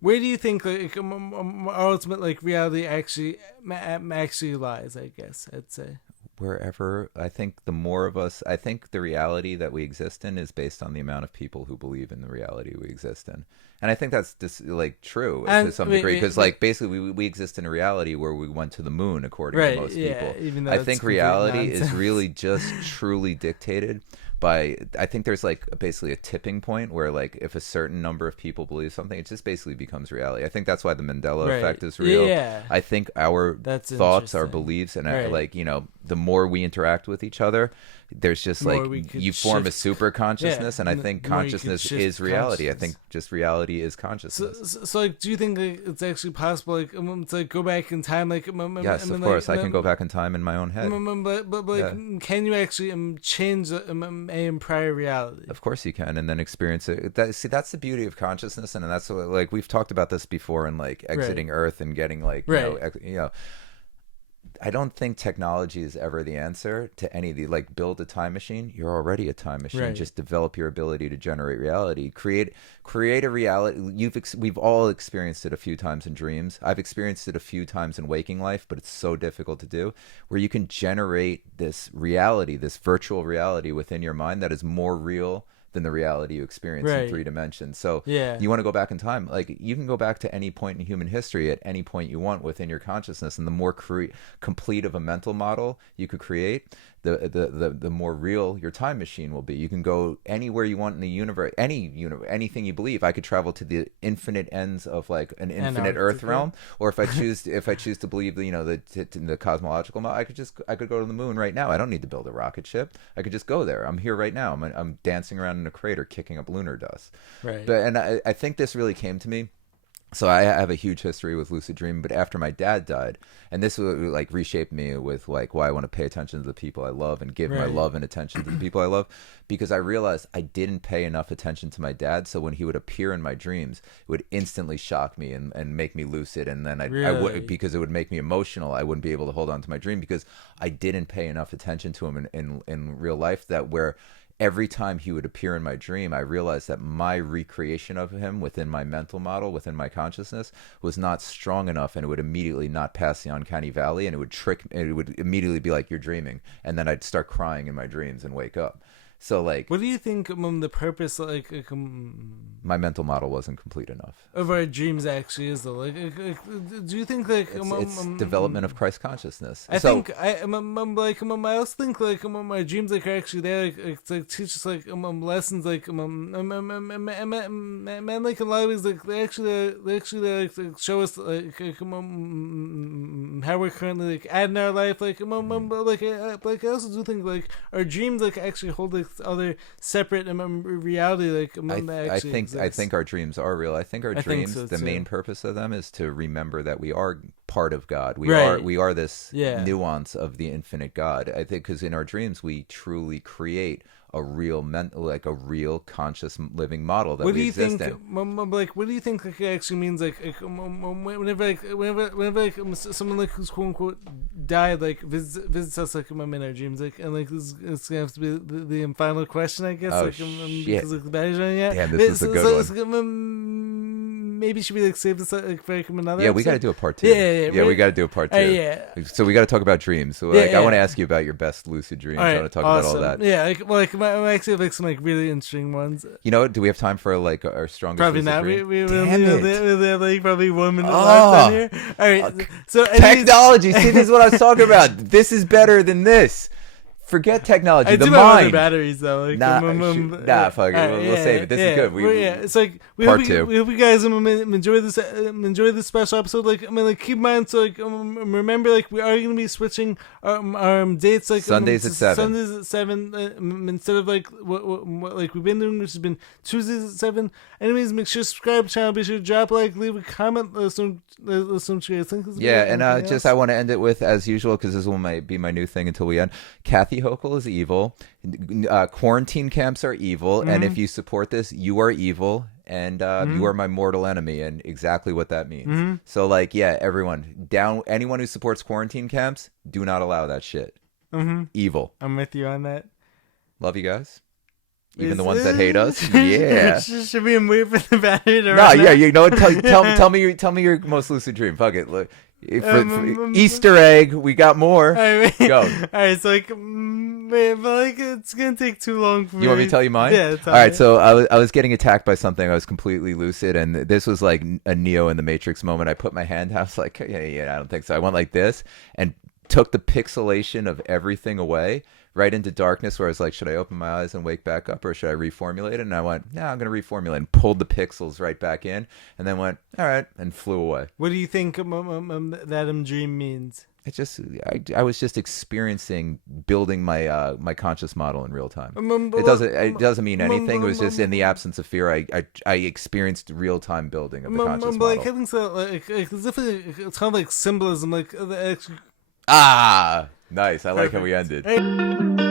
where do you think like our ultimate like reality actually lies? I guess I'd say. Wherever I think the more of us, I think the reality that we exist in is based on the amount of people who believe in the reality we exist in, and I think that's just like true And to some wait, degree wait, because but- like basically we exist in a reality where we went to the moon according Right, to most yeah, people. even though I it's think complete reality is nonsense. really just truly dictated by, I think there's like basically a tipping point where like if a certain number of people believe something, it just basically becomes reality. I think that's why the Mandela Right. effect is real. Yeah. I think our That's thoughts, our interesting. beliefs, and Right. like the more we interact with each other, there's just The more like we could you form a shift. super consciousness, Yeah, and I and think the more you could consciousness shift is reality. I consciousness. think just reality is consciousness. So like, do you think like, it's actually possible, like, to like go back in time, like, Yes, of course, I can go back in time in my own head. but like, Yeah. can you actually change a prior reality? Of course you can, and then experience it. See, that's the beauty of consciousness, and that's what, like we've talked about this before, and like exiting Earth and getting like Right. you know. I don't think technology is ever the answer to any of the like build a time machine. You're already a time machine. Right. Just develop your ability to generate reality. Create a reality. We've all experienced it a few times in dreams. I've experienced it a few times in waking life, but it's so difficult to do. Where you can generate this reality, this virtual reality within your mind that is more real than the reality you experience in Right. 3 dimensions. So Yeah. you want to go back in time, like you can go back to any point in human history at any point you want within your consciousness, and the more complete of a mental model you could create, the more real your time machine will be. You can go anywhere you want in the universe, anything you believe. I could travel to the infinite ends of like an infinite Earth Antarctica. realm, or if I choose to believe the cosmological model, I could go to the moon right now. I don't need to build a rocket ship. I could just go there. I'm here right now. I'm dancing around in a crater kicking up lunar dust. Right. And I think this really came to me. So I have a huge history with lucid dreaming, but after my dad died, and this like reshaped me with like why I want to pay attention to the people I love and give my Right. love and attention to the people I love, because I realized I didn't pay enough attention to my dad. So when he would appear in my dreams, it would instantly shock me and make me lucid, and then I Really? would, because it would make me emotional. I wouldn't be able to hold on to my dream because I didn't pay enough attention to him in real life. That where every time he would appear in my dream, I realized that my recreation of him within my mental model, within my consciousness, was not strong enough, and it would immediately not pass the uncanny valley, and it would immediately be like, you're dreaming, and then I'd start crying in my dreams and wake up. So like What do you think the purpose my mental model wasn't complete enough. of our dreams actually is, though? Like, do you think like It's development of Christ consciousness. I So think I also think like my dreams like are actually there, like it's like teach us like lessons, like man, like a lot of ways, like they actually like show us like how we're currently like at in our life, like like I also do think like our dreams like actually hold like other separate reality, like that I actually think exists. our dreams are real. I think our I think dreams, so, the too. main purpose of them is to remember that we are part of God. Right. We are this Yeah. nuance of the infinite God. I think because in our dreams we truly create a real like a real conscious living model that What do we you exist think? in. Like, what do you think? Like, it actually means like, whenever like someone like who's quote unquote died, like visits us like in our dreams, like, and like this it's gonna have to be the final question, I guess. Oh, like, shit. because like the battery's running out. Damn, this is a good one. So, maybe should we like save this like for like, another? Yeah, we got to episode? do a part 2. Yeah, we got to do a part 2. yeah. So we got to talk about dreams. So like, I want to ask you about your best lucid dreams. I want to talk about all that. Yeah, I actually have like some like really interesting ones. You know, do we have time for like our strongest? Probably lucid not. dream? We Damn it. have like probably 1 minute left on here. All right. So Technology. See, this is what I was talking about. This is better than this. Forget technology. I The do have other mind. battees though. Like, Fuck it. We'll save it. This is good. It's like Part 2. We hope you guys enjoy this special episode. Like, I mean, like, keep in mind. So, like, remember, like, we are going to be switching our dates. Like, Sundays at 7. Sundays at 7 instead of like what like we've been doing, which has been Tuesdays at 7. Anyways, make sure to subscribe to the channel. Be sure to drop a like, leave a comment. Let us know what you guys think. Yeah, and I want to end it with, as usual, because this will be my new thing until we end. Kathy Hochul is evil. Quarantine camps are evil, and if you support this, you are evil, and you are my mortal enemy, and exactly what that means. So, like, yeah, everyone down. Anyone who supports quarantine camps, do not allow that shit. Evil. I'm with you on that. Love you guys. Even the ones that hate us. Yeah. Should we wait for the battery to No, run yeah, out? you know. Tell me your most lucid dream. Fuck it. Look, for Easter egg, we got more. Go. All right, so like, but like it's gonna take too long for me. You want me to tell you mine? Yeah. All right. So I was getting attacked by something. I was completely lucid, and this was like a Neo in the Matrix moment. I put my hand out. I was like, yeah, I don't think so. I went like this and took the pixelation of everything away. Right into darkness, where I was like, should I open my eyes and wake back up, or should I reformulate it? And I went, no, I'm going to reformulate, and pulled the pixels right back in, and then went, all right, and flew away. What do you think that dream means? It just, I was just experiencing building my my conscious model in real time. It doesn't mean anything. It was just in the absence of fear. I experienced real time building of the conscious model. Like, I think so. Like it's definitely, it's kind of like symbolism. Like Ah, nice. I like how we ended. Hey.